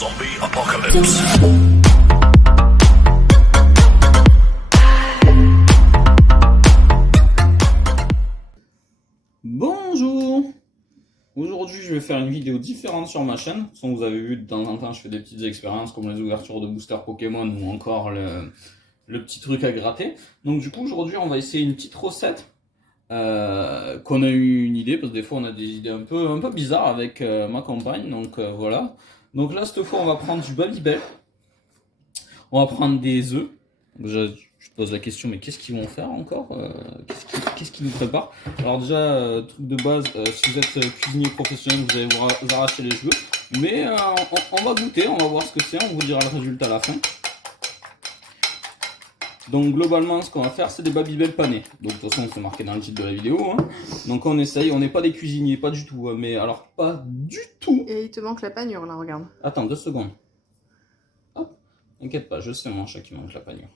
Zombie apocalypse. Bonjour. Aujourd'hui je vais faire une vidéo différente sur ma chaîne. Comme vous avez vu, de temps en temps je fais des petites expériences comme les ouvertures de boosters Pokémon ou encore le petit truc à gratter. Donc du coup aujourd'hui on va essayer une petite recette qu'on a eu une idée, parce que des fois on a des idées un peu bizarres avec ma compagne. Donc voilà. Donc là cette fois on va prendre du Babybel. On va prendre des œufs. Déjà, je te pose la question, mais qu'est-ce qu'ils vont faire encore? Qu'est-ce qu'ils nous préparent? Alors déjà, truc de base, si vous êtes cuisinier professionnel, vous allez vous arracher les cheveux. Mais on va goûter, on va voir ce que c'est, on vous dira le résultat à la fin. Donc globalement, ce qu'on va faire, c'est des Babybel panés. Donc de toute façon, c'est marqué dans le titre de la vidéo. Hein. Donc on essaye, on n'est pas des cuisiniers, pas du tout. Mais alors, pas du tout. Et il te manque la panure là, regarde. Attends, 2 secondes. Hop, t'inquiète pas, je sais mon chat qui manque la panure.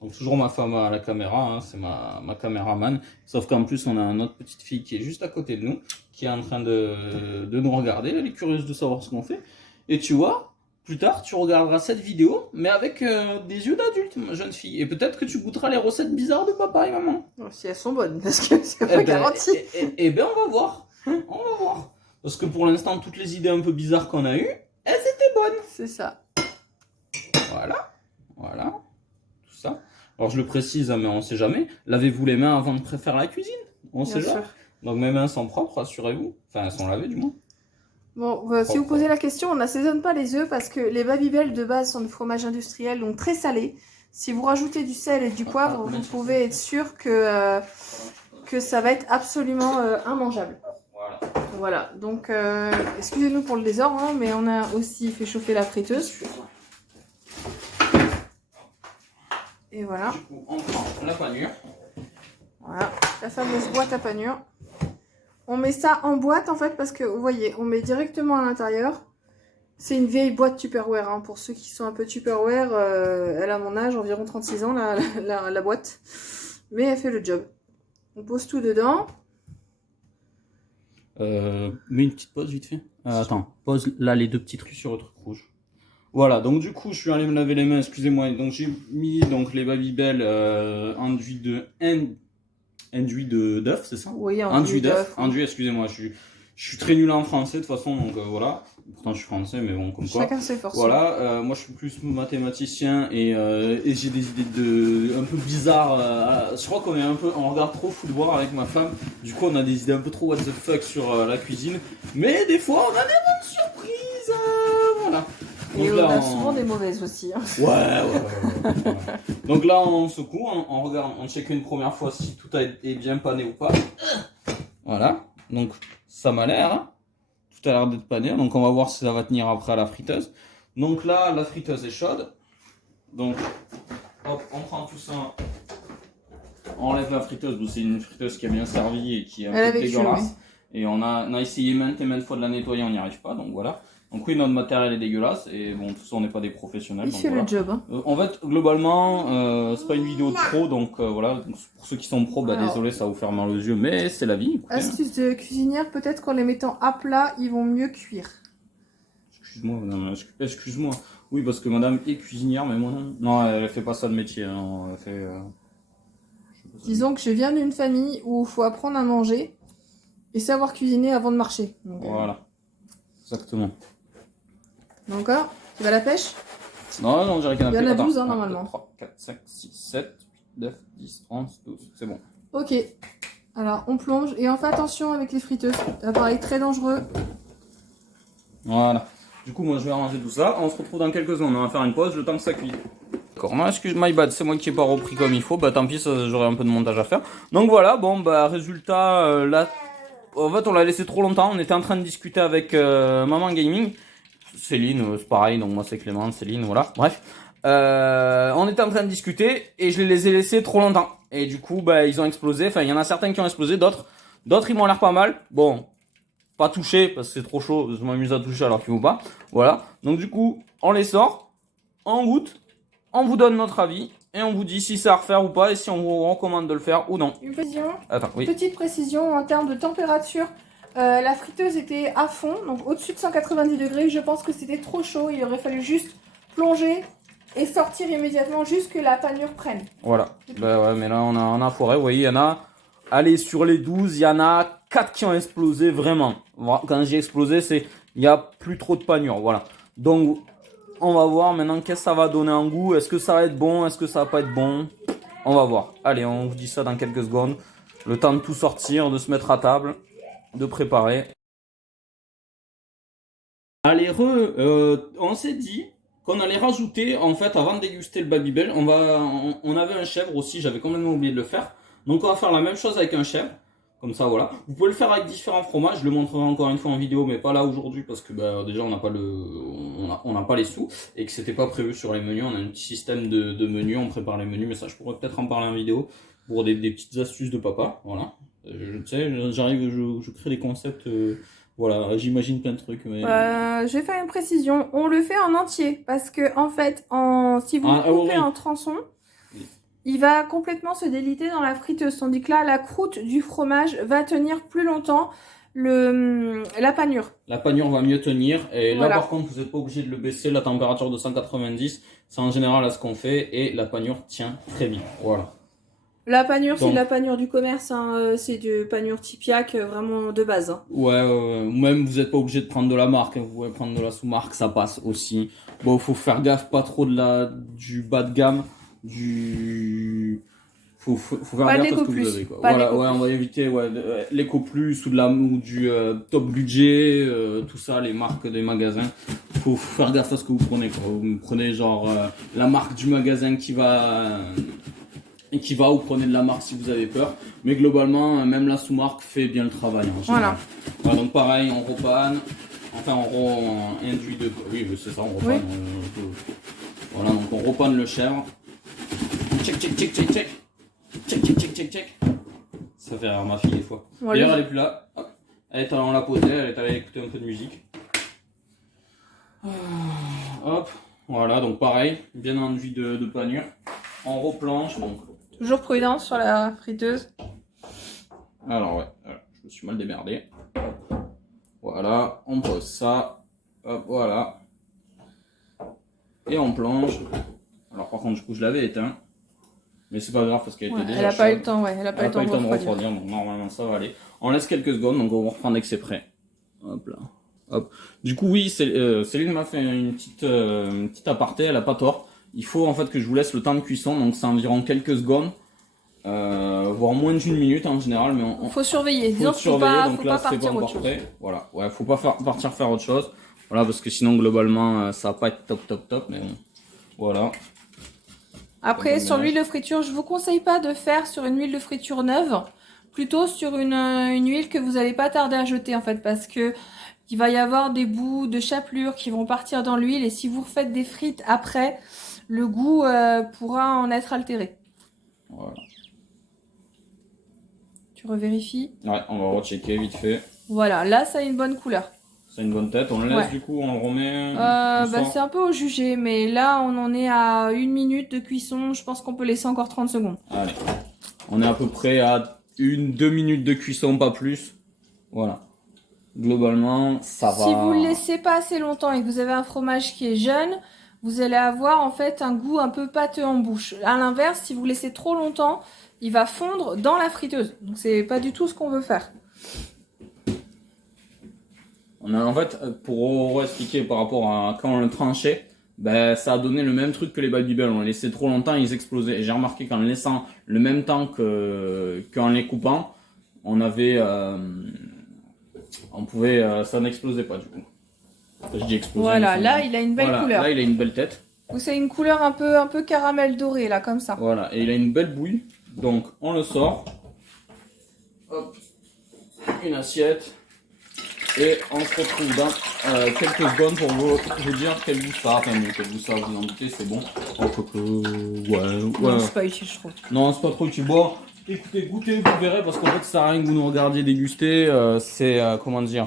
Donc toujours ma femme à la caméra, hein, c'est ma caméraman. Sauf qu'en plus on a une autre petite fille qui est juste à côté de nous, qui est en train de nous regarder. Elle est curieuse de savoir ce qu'on fait. Et tu vois, plus tard tu regarderas cette vidéo, mais avec des yeux d'adulte, ma jeune fille. Et peut-être que tu goûteras les recettes bizarres de papa et maman. Si elles sont bonnes, parce que c'est pas garanti. Eh ben on va voir. On va voir. Parce que pour l'instant, toutes les idées un peu bizarres qu'on a eues, elles étaient bonnes. C'est ça. Voilà. Voilà. Tout ça. Alors je le précise, mais on sait jamais. Lavez-vous les mains avant de faire la cuisine. On sait jamais. Donc mes mains sont propres, rassurez-vous. Enfin, elles sont lavées du moins. Bon, si vous posez la question, on n'assaisonne pas les œufs parce que les Babybel de base sont du fromage industriel, donc très salé. Si vous rajoutez du sel et du poivre, vous pouvez être sûr que ça va être absolument immangeable. Voilà. Donc excusez-nous pour le désordre, hein, mais on a aussi fait chauffer la friteuse. Et voilà. Du coup, on prend la panure. Voilà, la fameuse boîte à panure. On met ça en boîte en fait parce que vous voyez, on met directement à l'intérieur. C'est une vieille boîte Tupperware. Hein. Pour ceux qui sont un peu Tupperware, elle a mon âge, environ 36 ans la boîte. Mais elle fait le job. On pose tout dedans. Mets une petite pause vite fait. Attends, pose là les 2 petits trucs sur le truc rouge. Voilà, donc du coup, je suis allé me laver les mains, excusez-moi. Donc j'ai mis donc les Babybel enduits d'œuf, c'est ça? Oui, enduit d'œuf. Enduit, excusez-moi, je suis très nul en français de toute façon, donc voilà. Pourtant je suis français, mais bon, comme quoi. Chacun ses forces. Voilà, moi je suis plus mathématicien et j'ai des idées un peu bizarres. Je crois on regarde trop football avec ma femme. Du coup, on a des idées un peu trop what the fuck sur la cuisine. Mais des fois, on a des bonnes surprises. Voilà. Donc et on a souvent des mauvaises aussi. Hein. Ouais. Donc là, on secoue, on regarde, on check une première fois si tout est bien pané ou pas. Voilà. Donc ça m'a l'air. Hein. Tout a l'air d'être pané. Donc on va voir si ça va tenir après à la friteuse. Donc là, la friteuse est chaude. Donc, hop, on prend tout ça. On enlève la friteuse. C'est une friteuse qui a bien servi et qui est un peu dégueulasse. Oui. Et on a essayé maintes et maintes fois de la nettoyer, on n'y arrive pas. Donc voilà. Donc oui, notre matériel est dégueulasse et bon, tout ça, on n'est pas des professionnels. Il fait voilà. le job. Hein. En fait, globalement, c'est pas une vidéo de pro, donc voilà. Donc, pour ceux qui sont pros, bah, désolé, ça va vous faire mal aux yeux, mais c'est la vie. Écoutez, astuce de cuisinière, peut-être qu'en les mettant à plat, ils vont mieux cuire. Excuse-moi, madame, excuse-moi. Oui, parce que madame est cuisinière, mais moi non. Non, elle fait pas ça de métier. Hein. Elle fait, disons que je viens d'une famille où il faut apprendre à manger et savoir cuisiner avant de marcher. Donc, voilà, exactement. Encore? Tu vas à la pêche? Non, on dirait qu'il y en a plus. Il y en a 12 hein, normalement. 3, 4, 5, 6, 7, 8, 9, 10, 11, 12. C'est bon. Ok. Alors, on plonge. Et on fait attention avec les friteuses. Appareil très dangereux. Voilà. Du coup, moi, je vais ranger tout ça. On se retrouve dans quelques secondes. On va faire une pause le temps que ça cuise. D'accord. Non, excuse, my bad. C'est moi qui n'ai pas repris comme il faut. Bah, tant pis, j'aurai un peu de montage à faire. Donc, voilà. Bon, bah, résultat, là. En fait, on l'a laissé trop longtemps. On était en train de discuter avec Maman Gaming. Céline, c'est pareil, donc moi c'est Clément, Céline, voilà, bref. On était en train de discuter et je les ai laissés trop longtemps. Et du coup, bah, ils ont explosé, enfin il y en a certains qui ont explosé, d'autres ils m'ont l'air pas mal. Bon, pas touché parce que c'est trop chaud, je m'amuse à toucher alors qu'il faut pas. Voilà, donc du coup, on les sort, on goûte, on vous donne notre avis et on vous dit si c'est à refaire ou pas et si on vous recommande de le faire ou non. Une précision. Attends, oui. Petite précision en termes de température. La friteuse était à fond, donc au-dessus de 190 degrés. Je pense que c'était trop chaud. Il aurait fallu juste plonger et sortir immédiatement, juste que la panure prenne. Voilà. Bah ouais, mais là, on a foiré. Vous voyez, il y en a... Allez, sur les 12, il y en a 4 qui ont explosé, vraiment. Quand j'ai explosé, c'est... Il n'y a plus trop de panure, voilà. Donc, on va voir maintenant qu'est-ce que ça va donner en goût. Est-ce que ça va être bon? Est-ce que ça va pas être bon? On va voir. Allez, on vous dit ça dans quelques secondes. Le temps de tout sortir, de se mettre à table, de préparer. Allez, on s'est dit qu'on allait rajouter, en fait, avant de déguster le Babybel, on avait un chèvre aussi, j'avais complètement oublié de le faire. Donc on va faire la même chose avec un chèvre. Comme ça, voilà. Vous pouvez le faire avec différents fromages. Je le montrerai encore une fois en vidéo, mais pas là aujourd'hui parce que bah, déjà on n'a pas on n'a pas les sous et que c'était pas prévu sur les menus. On a un petit système de menus, on prépare les menus, mais ça je pourrais peut-être en parler en vidéo pour des petites astuces de papa. Voilà. Tu sais, j'arrive, je crée des concepts. Voilà, j'imagine plein de trucs. Mais... je vais faire une précision. On le fait en entier parce que en fait, si vous le coupez en tronçons, il va complètement se déliter dans la friteuse. Tandis que là, la croûte du fromage va tenir plus longtemps la panure. La panure va mieux tenir. Et là, par contre, vous n'êtes pas obligé de le baisser. La température de 190, c'est en général à ce qu'on fait. Et la panure tient très bien. Voilà. La panure, c'est de la panure du commerce. Hein. C'est du panure Tipiac, vraiment de base. Hein. Ouais, même vous n'êtes pas obligé de prendre de la marque. Hein. Vous pouvez prendre de la sous-marque, ça passe aussi. Bon, il faut faire gaffe, pas trop du bas de gamme. Faut faire gaffe à ce que vous avez, quoi. Voilà, ouais, on va éviter l'Eco Plus ou du top budget, tout ça, les marques des magasins. Faut faire gaffe à ce que vous prenez, quoi. Vous prenez genre la marque du magasin qui va ou prenez de la marque si vous avez peur. Mais globalement, même la sous-marque fait bien le travail. Voilà. Donc pareil, on repanne. Enfin, on induit de... Oui, c'est ça, on repanne. Oui. Voilà, donc on repanne le chèvre. Check. Check. Ça fait rire ma fille des fois. Voilà. D'ailleurs, elle est plus là. Hop. Elle est allée en la poser, elle est allée écouter un peu de musique. Hop. Voilà, donc pareil, bien enduit de panure. On replonge. Donc. Toujours prudence sur la friteuse. Alors ouais, je me suis mal démerdé. Voilà, on pose ça. Hop, voilà. Et on plonge. Alors par contre, du coup, je l'avais éteint. Mais c'est pas grave parce qu'elle était déjà elle a pas eu le temps, elle a pas eu le temps de refroidir. Donc normalement, ça va aller. On laisse quelques secondes, donc on va reprendre dès que c'est prêt. Hop là. Hop. Du coup, oui, Céline m'a fait une petite aparté, elle a pas tort. Il faut en fait que je vous laisse le temps de cuisson, donc c'est environ quelques secondes. Voire moins d'une minute en général, mais faut surveiller. Disons qu'il faut pas partir autre chose. Voilà, ouais, faut pas partir faire autre chose. Voilà, parce que sinon globalement ça va pas être top, mais bon, voilà. Après, sur l'huile de friture, je vous conseille pas de faire sur une huile de friture neuve, plutôt sur une huile que vous n'allez pas tarder à jeter en fait, parce que il va y avoir des bouts de chapelure qui vont partir dans l'huile et si vous refaites des frites après, le goût pourra en être altéré. Voilà. Tu revérifies? Ouais, on va rechecker vite fait. Voilà, là ça a une bonne couleur. C'est une bonne tête, on le laisse du coup, on le remet. C'est un peu au jugé, mais là on en est à 1 minute de cuisson, je pense qu'on peut laisser encore 30 secondes. Allez, on est à peu près à 1-2 minutes de cuisson, pas plus. Voilà. Globalement, ça va. Si vous le laissez pas assez longtemps et que vous avez un fromage qui est jeune, vous allez avoir en fait un goût un peu pâteux en bouche. À l'inverse, si vous laissez trop longtemps, il va fondre dans la friteuse. Donc c'est pas du tout ce qu'on veut faire. On a en fait, pour expliquer par rapport à quand on le tranchait, ben, ça a donné le même truc que les Babybel. On les laissait trop longtemps, ils explosaient. Et j'ai remarqué qu'en laissant le même temps qu'en les coupant, on avait, ça n'explosait pas du coup. Je dis exploser. Voilà, là il a une belle couleur. Là il a une belle tête. C'est une couleur un peu caramel doré là, comme ça. Voilà, et il a une belle bouille. Donc on le sort. Hop, une assiette. Et on se retrouve dans quelques secondes pour vous dire quel goût ça a. Enfin, quel goût ça, vous en doutez, c'est bon. Ouais. Non, c'est pas utile, je trouve. Non, c'est pas trop utile. Bon, écoutez, goûtez, vous verrez, parce qu'en fait, ça sert à rien que vous nous regardiez déguster. C'est, comment dire.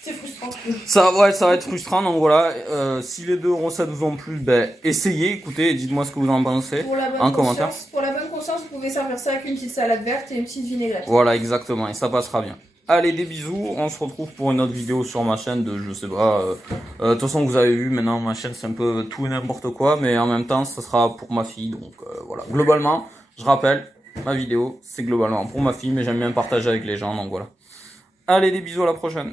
C'est frustrant. Ça va être frustrant, donc voilà. Si les deux recettes vous ont plu, ben, essayez, écoutez, et dites-moi ce que vous en pensez en commentaire. Pour la bonne conscience, vous pouvez servir ça avec une petite salade verte et une petite vinaigrette. Voilà, exactement, et ça passera bien. Allez, des bisous, on se retrouve pour une autre vidéo sur ma chaîne de, je sais pas, de toute façon vous avez vu, maintenant ma chaîne c'est un peu tout et n'importe quoi, mais en même temps ça sera pour ma fille, donc voilà. Globalement, je rappelle, ma vidéo c'est globalement pour ma fille, mais j'aime bien partager avec les gens, donc voilà. Allez, des bisous, à la prochaine.